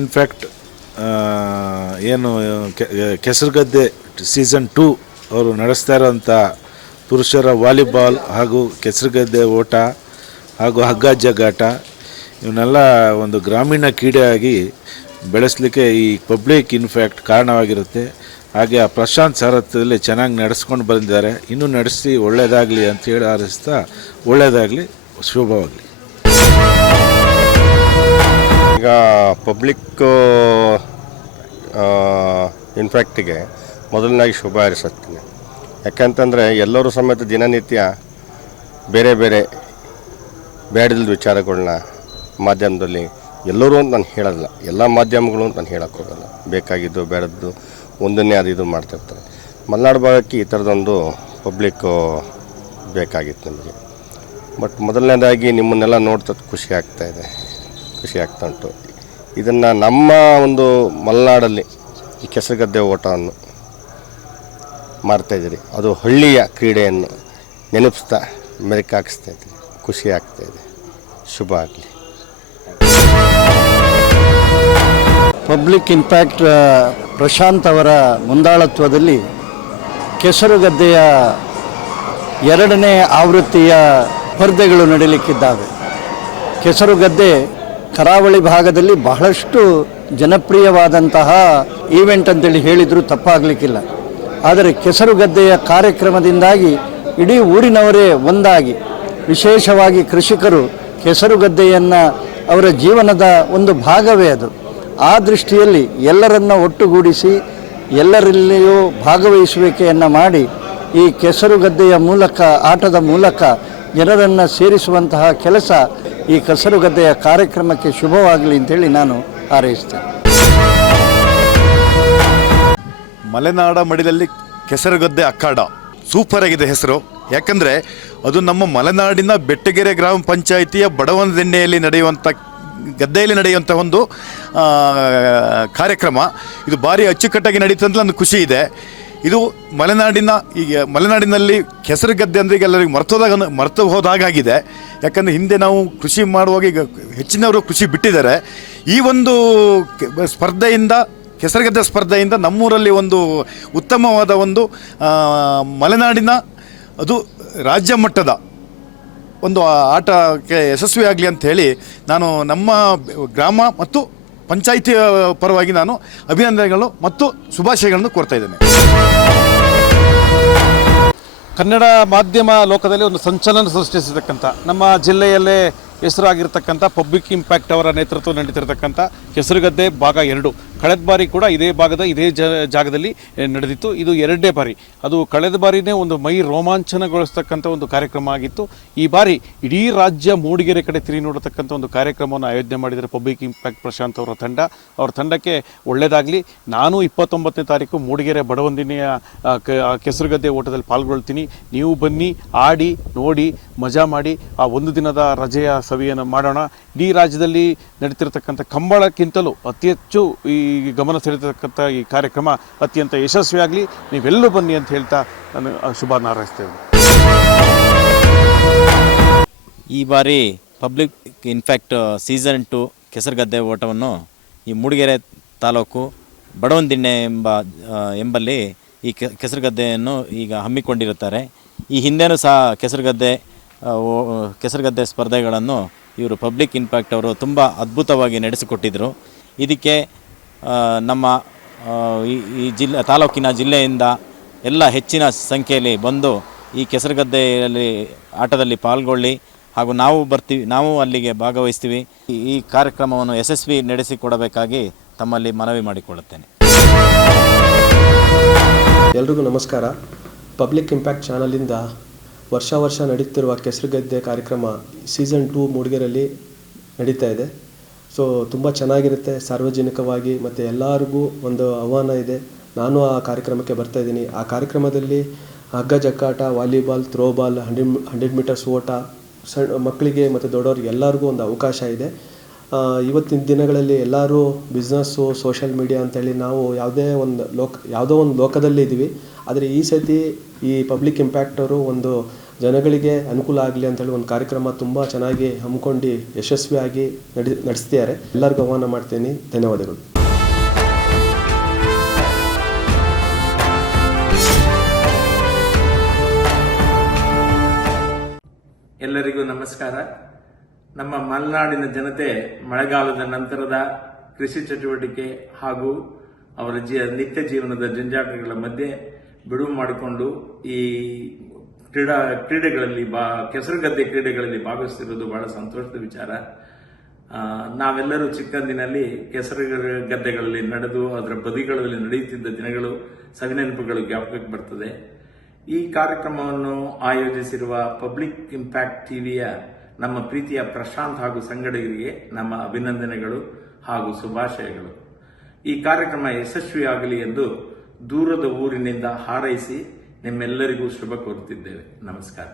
In fact ಏನು ಕೆಸರುಗದ್ದೆ season two ಅವರು ನಡೆಸ್ತಾ ಇರೋಂಥ ಪುರುಷರ ವಾಲಿಬಾಲ್ ಹಾಗೂ ಕೆಸರುಗದ್ದೆ ಓಟ ಹಾಗೂ ಹಗ್ಗ ಜಗ್ಗಾಟ ಇವನ್ನೆಲ್ಲ ಒಂದು ಗ್ರಾಮೀಣ ಕ್ರೀಡೆಯಾಗಿ ಬೆಳೆಸಲಿಕ್ಕೆ ಈ ಪಬ್ಲಿಕ್ ಇನ್ಫ್ಯಾಕ್ಟ್ ಕಾರಣವಾಗಿರುತ್ತೆ. ಹಾಗೆ ಆ ಪ್ರಶಾಂತ್ ಸಾರಥ್ಯದಲ್ಲಿ ಚೆನ್ನಾಗಿ ನಡೆಸ್ಕೊಂಡು ಬಂದಿದ್ದಾರೆ. ಇನ್ನೂ ನಡೆಸಿ ಒಳ್ಳೆಯದಾಗಲಿ ಅಂತ ಹೇಳಿ ಆರಿಸ್ತಾ ಒಳ್ಳೆಯದಾಗಲಿ ಶುಭವಾಗಲಿ. ಈಗ ಪಬ್ಲಿಕ್ ಇನ್ಫ್ಯಾಕ್ಟಿಗೆ ಮೊದಲನಾಗಿ ಶುಭ ಹಾರಿಸುತ್ತೀನಿ ಯಾಕಂತಂದರೆ ಎಲ್ಲರೂ ಸಮೇತ ದಿನನಿತ್ಯ ಬೇರೆ ಬೇರೆ ಬೇಡದಿಲ್ಲದ ವಿಚಾರಗಳನ್ನ ಮಾಧ್ಯಮದಲ್ಲಿ ಎಲ್ಲರೂ ಅಂತ ನಾನು ಹೇಳಲ್ಲ ಎಲ್ಲ ಮಾಧ್ಯಮಗಳು ಅಂತ ನಾನು ಹೇಳಕ್ಕೆ ಹೋಗಲ್ಲ. ಬೇಕಾಗಿದ್ದು ಬೇಡದ್ದು ಒಂದನ್ನೇ ಅದು ಇದು ಮಾಡ್ತಿರ್ತಾರೆ. ಮಲೆನಾಡು ಭಾಗಕ್ಕೆ ಈ ಥರದೊಂದು ಪಬ್ಲಿಕ್ಕು ಬೇಕಾಗಿತ್ತು ನಮಗೆ. ಬಟ್ ಮೊದಲನೇದಾಗಿ ನಿಮ್ಮನ್ನೆಲ್ಲ ನೋಡ್ತದ್ದು ಖುಷಿ ಆಗ್ತಾ ಇದೆ. ಖುಷಿ ಆಗ್ತಾ ಉಂಟು ಇದನ್ನು ನಮ್ಮ ಒಂದು ಮಲೆನಾಡಲ್ಲಿ ಈ ಕೆಸರುಗದ್ದೆ ಓಟವನ್ನು ಮಾಡ್ತಾಯಿದ್ದೀರಿ ಅದು ಹಳ್ಳಿಯ ಕ್ರೀಡೆಯನ್ನು ನೆನಪಿಸ್ತಾ ಮೆರಕಾಕಿಸ್ತಾ ಇದ್ದೀರಿ ಖುಷಿ ಆಗ್ತಾ ಇದೆ ಶುಭ ಆಗಲಿ. ಪಬ್ಲಿಕ್ ಇಂಪ್ಯಾಕ್ಟ್ ಪ್ರಶಾಂತ್ ಅವರ ಮುಂದಾಳತ್ವದಲ್ಲಿ ಕೆಸರುಗದ್ದೆಯ ಎರಡನೇ ಆವೃತ್ತಿಯ ಸ್ಪರ್ಧೆಗಳು ನಡೀಲಿಕ್ಕಿದ್ದಾವೆ. ಕೆಸರುಗದ್ದೆ ಕರಾವಳಿ ಭಾಗದಲ್ಲಿ ಬಹಳಷ್ಟು ಜನಪ್ರಿಯವಾದಂತಹ ಈವೆಂಟ್ ಅಂತೇಳಿ ಹೇಳಿದರೂ ತಪ್ಪಾಗಲಿಕ್ಕಿಲ್ಲ. ಆದರೆ ಕೆಸರುಗದ್ದೆಯ ಕಾರ್ಯಕ್ರಮದಿಂದಾಗಿ ಇಡೀ ಊರಿನವರೇ ಒಂದಾಗಿ. ವಿಶೇಷವಾಗಿ ಕೃಷಿಕರು ಕೆಸರುಗದ್ದೆಯನ್ನು ಅವರ ಜೀವನದ ಒಂದು ಭಾಗವೇ ಅದು. ಆ ದೃಷ್ಟಿಯಲ್ಲಿ ಎಲ್ಲರನ್ನ ಒಟ್ಟುಗೂಡಿಸಿ, ಎಲ್ಲರಲ್ಲಿಯೂ ಭಾಗವಹಿಸುವಿಕೆಯನ್ನು ಮಾಡಿ ಈ ಕೆಸರುಗದ್ದೆಯ ಮೂಲಕ, ಆಟದ ಮೂಲಕ ಜನರನ್ನು ಸೇರಿಸುವಂತಹ ಕೆಲಸ ಈ ಕೆಸರುಗದ್ದೆಯ ಕಾರ್ಯಕ್ರಮಕ್ಕೆ ಶುಭವಾಗಲಿ ಅಂತೇಳಿ ನಾನು ಹಾರೈಸ್ತೇನೆ. ಮಲೆನಾಡ ಮಡಿಲಲ್ಲಿ ಕೆಸರುಗದ್ದೆ ಅಖಾಡ. ಸೂಪರ್ ಆಗಿದೆ ಹೆಸರು. ಯಾಕಂದರೆ ಅದು ನಮ್ಮ ಮಲೆನಾಡಿನ ಬೆಟ್ಟಗೆರೆ ಗ್ರಾಮ ಪಂಚಾಯಿತಿಯ ಬಡವನದೆಣ್ಣೆಯಲ್ಲಿ ನಡೆಯುವಂಥ ಗದ್ದೆಯಲ್ಲಿ ನಡೆಯುವಂಥ ಒಂದು ಕಾರ್ಯಕ್ರಮ. ಇದು ಭಾರಿ ಅಚ್ಚುಕಟ್ಟಾಗಿ ನಡೀತಂದ್ರೆ ಒಂದು ಖುಷಿ ಇದೆ. ಇದು ಮಲೆನಾಡಿನ ಈಗ ಮಲೆನಾಡಿನಲ್ಲಿ ಕೆಸರು ಗದ್ದೆ ಅಂದರೆ ಈಗ ಎಲ್ಲರಿಗೂ ಮರ್ತೋದಾಗ ಮರೆತು ಹೋದಾಗಿದೆ ಯಾಕಂದರೆ ಹಿಂದೆ ನಾವು ಕೃಷಿ ಮಾಡುವಾಗ ಈಗ ಹೆಚ್ಚಿನವರು ಕೃಷಿ ಬಿಟ್ಟಿದ್ದಾರೆ. ಈ ಒಂದು ಸ್ಪರ್ಧೆಯಿಂದ ಕೆಸರುಗದ್ದೆ ಸ್ಪರ್ಧೆಯಿಂದ ನಮ್ಮೂರಲ್ಲಿ ಒಂದು ಉತ್ತಮವಾದ ಒಂದು ಮಲೆನಾಡಿನ ಅದು ರಾಜ್ಯ ಮಟ್ಟದ ಒಂದು ಆಟಕ್ಕೆ ಯಶಸ್ವಿ ಆಗಲಿ ಅಂತ ಹೇಳಿ ನಾನು ನಮ್ಮ ಗ್ರಾಮ ಮತ್ತು ಪಂಚಾಯಿತಿಯ ಪರವಾಗಿ ನಾನು ಅಭಿನಂದನೆಗಳು ಮತ್ತು ಶುಭಾಶಯಗಳನ್ನು ಕೋರ್ತಾ ಇದ್ದೇನೆ. ಕನ್ನಡ ಮಾಧ್ಯಮ ಲೋಕದಲ್ಲಿ ಒಂದು ಸಂಚಲನ ಸೃಷ್ಟಿಸಿರ್ತಕ್ಕಂಥ, ನಮ್ಮ ಜಿಲ್ಲೆಯಲ್ಲೇ ಹೆಸರಾಗಿರ್ತಕ್ಕಂಥ ಪಬ್ಲಿಕ್ ಇಂಪ್ಯಾಕ್ಟ್ ಅವರ ನೇತೃತ್ವ ನಡೀತಿರ್ತಕ್ಕಂಥ ಹೆಸರುಗದ್ದೆ ಭಾಗ ಎರಡು. ಕಳೆದ ಬಾರಿ ಕೂಡ ಇದೇ ಭಾಗದ ಇದೇ ಜಾಗದಲ್ಲಿ ನಡೆದಿತ್ತು. ಇದು ಎರಡನೇ ಬಾರಿ. ಅದು ಕಳೆದ ಬಾರಿನೇ ಒಂದು ಮೈ ರೋಮಾಂಚನಗೊಳಿಸ್ತಕ್ಕಂಥ ಒಂದು ಕಾರ್ಯಕ್ರಮ ಆಗಿತ್ತು. ಈ ಬಾರಿ ಇಡೀ ರಾಜ್ಯ ಮೂಡಿಗೆರೆ ಕಡೆ ತಿರುಗಿ ನೋಡತಕ್ಕಂಥ ಒಂದು ಕಾರ್ಯಕ್ರಮವನ್ನು ಆಯೋಜನೆ ಮಾಡಿದರೆ ಪಬ್ಲಿಕ್ ಇಂಪ್ಯಾಕ್ಟ್ ಪ್ರಶಾಂತ್ ಅವರ ತಂಡ. ಅವರ ತಂಡಕ್ಕೆ ಒಳ್ಳೆಯದಾಗಲಿ ನಾನು ಇಪ್ಪತ್ತೊಂಬತ್ತನೇ ತಾರೀಕು ಮೂಡಿಗೆರೆ ಬಡವಂದಿನಿಯ ಕೆಸರುಗದ್ದೆ ಓಟದಲ್ಲಿ ಪಾಲ್ಗೊಳ್ತೀನಿ. ನೀವು ಬನ್ನಿ, ಆಡಿ, ನೋಡಿ, ಮಜಾ ಮಾಡಿ, ಆ ಒಂದು ದಿನದ ರಜೆಯ ಸವಿಯನ್ನು ಮಾಡೋಣ. ಇಡೀ ರಾಜ್ಯದಲ್ಲಿ ನಡೀತಿರ್ತಕ್ಕಂಥ ಕಂಬಳಕ್ಕಿಂತಲೂ ಅತಿ ಹೆಚ್ಚು ಈ ಗಮನ ಸೆಳೆತಕ್ಕಂಥ ಈ ಕಾರ್ಯಕ್ರಮ ಅತ್ಯಂತ ಯಶಸ್ವಿಯಾಗಲಿ. ನೀವೆಲ್ಲೂ ಬನ್ನಿ ಅಂತ ಹೇಳ್ತಾ ನಾನು ಶುಭ ಹಾರೈಸ್ತೇವೆ ಈ ಬಾರಿ public in fact season two ಕೆಸರುಗದ್ದೆ ಓಟವನ್ನು ಈ ಮೂಡಿಗೆರೆ ತಾಲೂಕು ಬಡವಂದಿಣ್ಣೆ ಎಂಬ ಎಂಬಲ್ಲಿ ಈ ಕೆಸರುಗದ್ದೆಯನ್ನು ಈಗ ಹಮ್ಮಿಕೊಂಡಿರುತ್ತಾರೆ. ಈ ಹಿಂದೆನೂ ಸಹ ಕೆಸರುಗದ್ದೆ ಕೆಸರುಗದ್ದೆ ಸ್ಪರ್ಧೆಗಳನ್ನು ಇವರು ಪಬ್ಲಿಕ್ ಇಂಪ್ಯಾಕ್ಟ್ ಅವರು ತುಂಬ ಅದ್ಭುತವಾಗಿ ನಡೆಸಿಕೊಟ್ಟಿದ್ದರು ಇದಕ್ಕೆ ನಮ್ಮ ಈ ಜಿಲ್ಲೆ, ತಾಲೂಕಿನ ಜಿಲ್ಲೆಯಿಂದ ಎಲ್ಲ ಹೆಚ್ಚಿನ ಸಂಖ್ಯೆಯಲ್ಲಿ ಬಂದು ಈ ಕೆಸರುಗದ್ದೆಯಲ್ಲಿ ಆಟದಲ್ಲಿ ಪಾಲ್ಗೊಳ್ಳಿ ಹಾಗೂ ನಾವು ಬರ್ತೀವಿ, ನಾವು ಅಲ್ಲಿಗೆ ಭಾಗವಹಿಸ್ತೀವಿ. ಈ- ಈ ಕಾರ್ಯಕ್ರಮವನ್ನು ಯಶಸ್ವಿ ನಡೆಸಿಕೊಡಬೇಕಾಗಿ ತಮ್ಮಲ್ಲಿ ಮನವಿ ಮಾಡಿಕೊಳ್ಳುತ್ತೇನೆ. ಎಲ್ರಿಗೂ ನಮಸ್ಕಾರ. ಪಬ್ಲಿಕ್ ಇಂಪ್ಯಾಕ್ಟ್ ಚಾನಲಿಂದ ವರ್ಷ ವರ್ಷ ನಡೀತಿರುವ ಕೆಸರುಗದ್ದೆ ಕಾರ್ಯಕ್ರಮ ಸೀಸನ್ ಟೂ ಮೂಡಿಗೆರೆಯಲ್ಲಿ ನಡೀತಾ ಇದೆ. ಸೊ ತುಂಬ ಚೆನ್ನಾಗಿರುತ್ತೆ. ಸಾರ್ವಜನಿಕವಾಗಿ ಮತ್ತು ಎಲ್ಲರಿಗೂ ಒಂದು ಆಹ್ವಾನ ಇದೆ. ನಾನು ಆ ಕಾರ್ಯಕ್ರಮಕ್ಕೆ ಬರ್ತಾ ಇದ್ದೀನಿ. ಆ ಕಾರ್ಯಕ್ರಮದಲ್ಲಿ ಹಗ್ಗ, ಜಕ್ಕಾಟ, volleyball, throwball, hundred hundred metres ಓಟ ಸಣ್ಣ ಮಕ್ಕಳಿಗೆ ಮತ್ತು ದೊಡ್ಡವ್ರಿಗೆ ಎಲ್ಲರಿಗೂ ಒಂದು ಅವಕಾಶ ಇದೆ. ಇವತ್ತಿನ ದಿನಗಳಲ್ಲಿ ಎಲ್ಲರೂ ಬಿಸ್ನೆಸ್ಸು ಸೋಷಿಯಲ್ ಮೀಡಿಯಾ ಅಂತೇಳಿ ನಾವು ಯಾವುದೇ ಒಂದು ಲೋಕ, ಯಾವುದೋ ಒಂದು ಲೋಕದಲ್ಲಿ ಇದ್ದೀವಿ. ಆದರೆ ಈ ಸತಿ ಈ ಪಬ್ಲಿಕ್ ಇಂಪ್ಯಾಕ್ಟವರು ಒಂದು ಜನಗಳಿಗೆ ಅನುಕೂಲ ಆಗಲಿ ಅಂತೇಳಿ ಒಂದು ಕಾರ್ಯಕ್ರಮ ತುಂಬ ಚೆನ್ನಾಗಿ ಹಮ್ಮಿಕೊಂಡು ಯಶಸ್ವಿಯಾಗಿ ನಡೆ, ನಡೆಸ್ತಿದ್ದಾರೆ. ಎಲ್ಲರಿಗೂ ಆಹ್ವಾನ ಮಾಡ್ತೀನಿ. ಧನ್ಯವಾದಗಳು. ಎಲ್ಲರಿಗೂ ನಮಸ್ಕಾರ. ನಮ್ಮ ಮಲೆನಾಡಿನ ಜನತೆ ಮಳೆಗಾಲದ ನಂತರದ ಕೃಷಿ ಚಟುವಟಿಕೆ ಹಾಗೂ ಅವರ ಜೀ, ನಿತ್ಯ ಜೀವನದ ಜಂಜಾಟಗಳ ಮಧ್ಯೆ ಬಿಡುವು ಮಾಡಿಕೊಂಡು ಈ ಕ್ರೀಡಾ ಕ್ರೀಡೆಗಳಲ್ಲಿ ಬಾ, ಕೆಸರುಗದ್ದೆ ಕ್ರೀಡೆಗಳಲ್ಲಿ ಭಾಗವಹಿಸ್ತಿರೋದು ಬಹಳ ಸಂತೋಷದ ವಿಚಾರ. ನಾವೆಲ್ಲರೂ ಚಿಕ್ಕಂದಿನಲ್ಲಿ ಕೆಸರು ಗದ್ದೆಗಳಲ್ಲಿ ನಡೆದು, ಅದರ ಬದಿಗಳಲ್ಲಿ ನಡೆಯುತ್ತಿದ್ದ ದಿನಗಳು ಸವಿನೆನಪುಗಳು ಜ್ಞಾಪಕಕ್ಕೆ ಬರ್ತದೆ. ಈ ಕಾರ್ಯಕ್ರಮವನ್ನು ಆಯೋಜಿಸಿರುವ ಪಬ್ಲಿಕ್ ಇಂಪ್ಯಾಕ್ಟ್ ಟಿವಿಯ ನಮ್ಮ ಪ್ರೀತಿಯ ಪ್ರಶಾಂತ್ ಹಾಗೂ ಸಂಗಡಿಗರಿಗೆ ನಮ್ಮ ಅಭಿನಂದನೆಗಳು ಹಾಗೂ ಶುಭಾಶಯಗಳು. ಈ ಕಾರ್ಯಕ್ರಮ ಯಶಸ್ವಿಯಾಗಲಿ ಎಂದು ದೂರದ ಊರಿನಿಂದ ಹಾರೈಸಿ ನಿಮ್ಮೆಲ್ಲರಿಗೂ ಶುಭ ಕೋರುತ್ತಿದ್ದೇವೆ ನಮಸ್ಕಾರ.